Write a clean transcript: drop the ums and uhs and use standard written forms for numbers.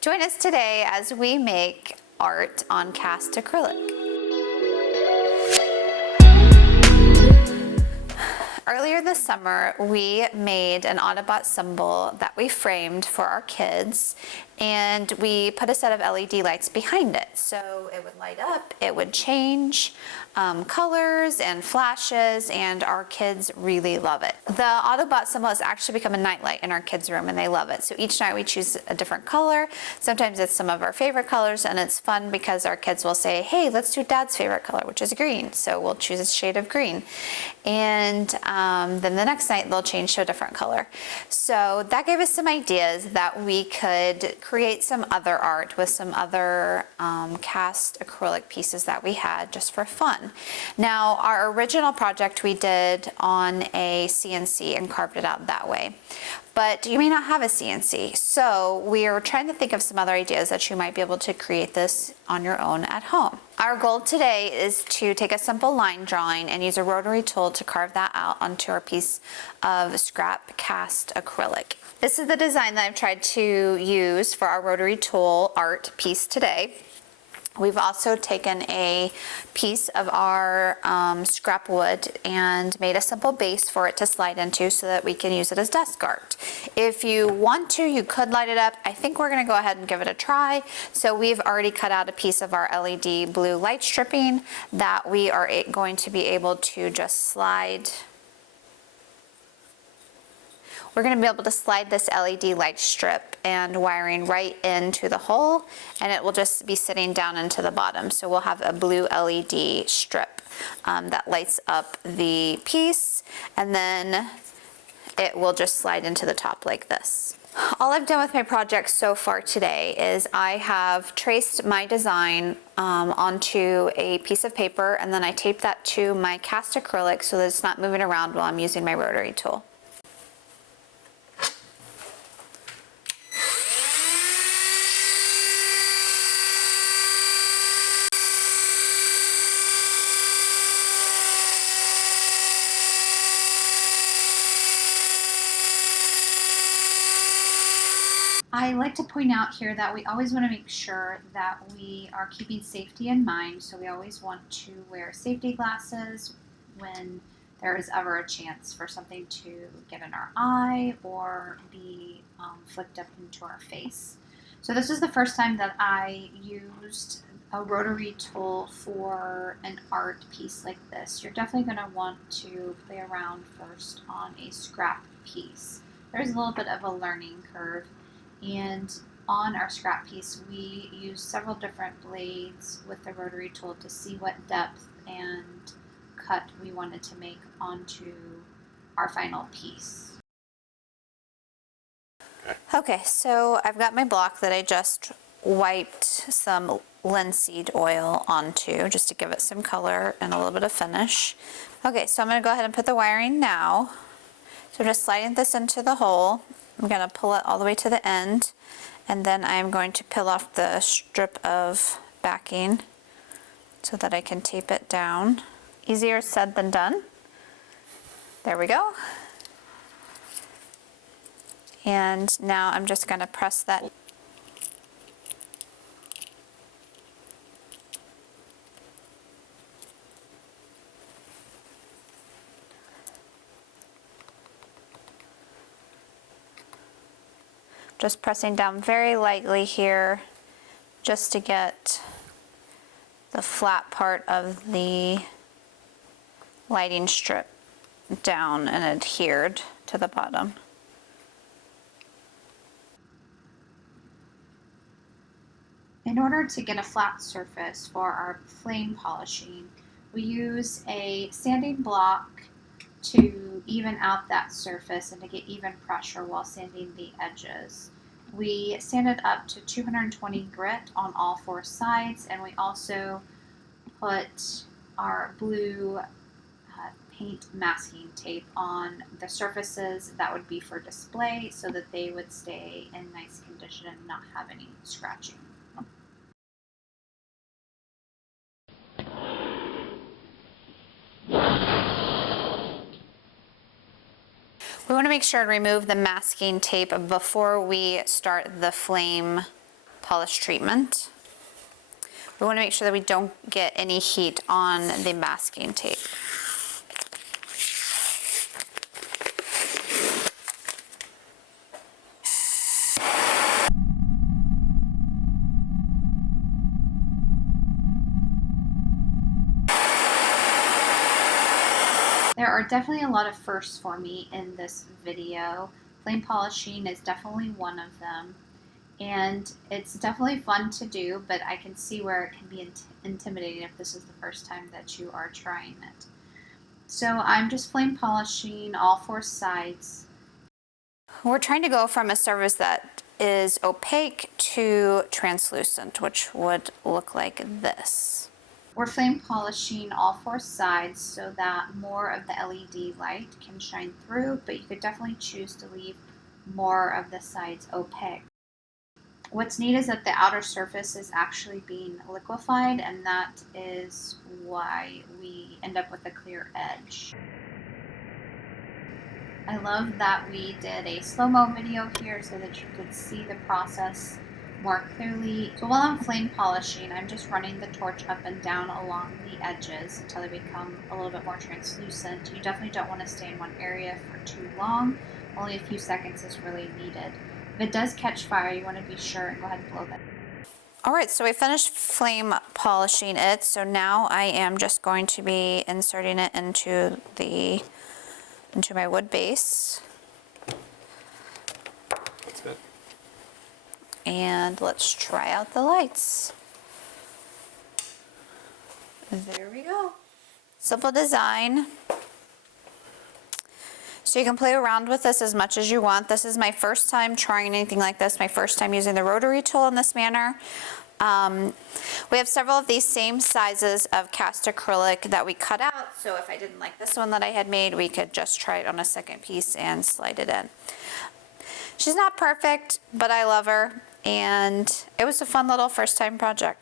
Join us today as we make art on cast acrylic. Earlier this summer, we made an Autobot symbol that we framed for our kids, and we put a set of LED lights behind it. So it would light up, it would change colors and flashes, and our kids really love it. The Autobot symbol has actually become a nightlight in our kids' room, and they love it. So each night we choose a different color. Sometimes it's some of our favorite colors, and it's fun because our kids will say, hey, let's do Dad's favorite color, which is green. So we'll choose a shade of green. And then the next night they'll change to a different color. So that gave us some ideas that we could create some other art with some other cast acrylic pieces that we had just for fun. Now, our original project we did on a CNC and carved it out that way. But you may not have a CNC, so we are trying to think of some other ideas that you might be able to create this on your own at home. Our goal today is to take a simple line drawing and use a rotary tool to carve that out onto our piece of scrap cast acrylic. This is the design that I've tried to use for our rotary tool art piece today. We've also taken a piece of our scrap wood and made a simple base for it to slide into so that we can use it as desk art. If you want to, you could light it up. I think we're going to go ahead and give it a try. So we've already cut out a piece of our LED blue light stripping that we are going to be able to just slide. We're going to be able to slide this LED light strip and wiring right into the hole, and it will just be sitting down into the bottom. So we'll have a blue LED strip that lights up the piece, and then it will just slide into the top like this. All I've done with my project so far today is I have traced my design onto a piece of paper, and then I taped that to my cast acrylic so that it's not moving around while I'm using my rotary tool. I like to point out here that we always want to make sure that we are keeping safety in mind. So we always want to wear safety glasses when there is ever a chance for something to get in our eye or be flicked up into our face. So this is the first time that I used a rotary tool for an art piece like this. You're definitely going to want to play around first on a scrap piece. There's a little bit of a learning curve. And on our scrap piece, we used several different blades with the rotary tool to see what depth and cut we wanted to make onto our final piece. Okay, so I've got my block that I just wiped some linseed oil onto just to give it some color and a little bit of finish. Okay, so I'm going to go ahead and put the wiring now. So I'm just sliding this into the hole. I'm going to pull it all the way to the end, and then I'm going to peel off the strip of backing so that I can tape it down. Easier said than done. There we go. And now I'm just going to press that. Just pressing down very lightly here just to get the flat part of the lighting strip down and adhered to the bottom. In order to get a flat surface for our flame polishing, we use a sanding block to even out that surface and to get even pressure while sanding the edges. We sanded up to 220 grit on all four sides, and we also put our blue paint masking tape on the surfaces that would be for display so that they would stay in nice condition and not have any scratching. We want to make sure to remove the masking tape before we start the flame polish treatment. We want to make sure that we don't get any heat on the masking tape. There are definitely a lot of firsts for me in this video. Flame polishing is definitely one of them. And it's definitely fun to do, but I can see where it can be intimidating if this is the first time that you are trying it. So I'm just flame polishing all 4 sides. We're trying to go from a surface that is opaque to translucent, which would look like this. We're flame polishing all 4 sides so that more of the LED light can shine through, but you could definitely choose to leave more of the sides opaque. What's neat is that the outer surface is actually being liquefied, and that is why we end up with a clear edge. I love that we did a slow-mo video here so that you could see the process more clearly. So while I'm flame polishing, I'm just running the torch up and down along the edges until they become a little bit more translucent. You definitely don't want to stay in one area for too long. Only a few seconds is really needed. If it does catch fire, you want to be sure and go ahead and blow that. All right, so we finished flame polishing it. So now I am just going to be inserting it into my wood base. That's good. And let's try out the lights. There we go. Simple design. So you can play around with this as much as you want. This is my first time trying anything like this, my first time using the rotary tool in this manner. We have several of these same sizes of cast acrylic that we cut out, so if I didn't like this one that I had made, we could just try it on a second piece and slide it in. She's not perfect, but I love her, and it was a fun little first time project.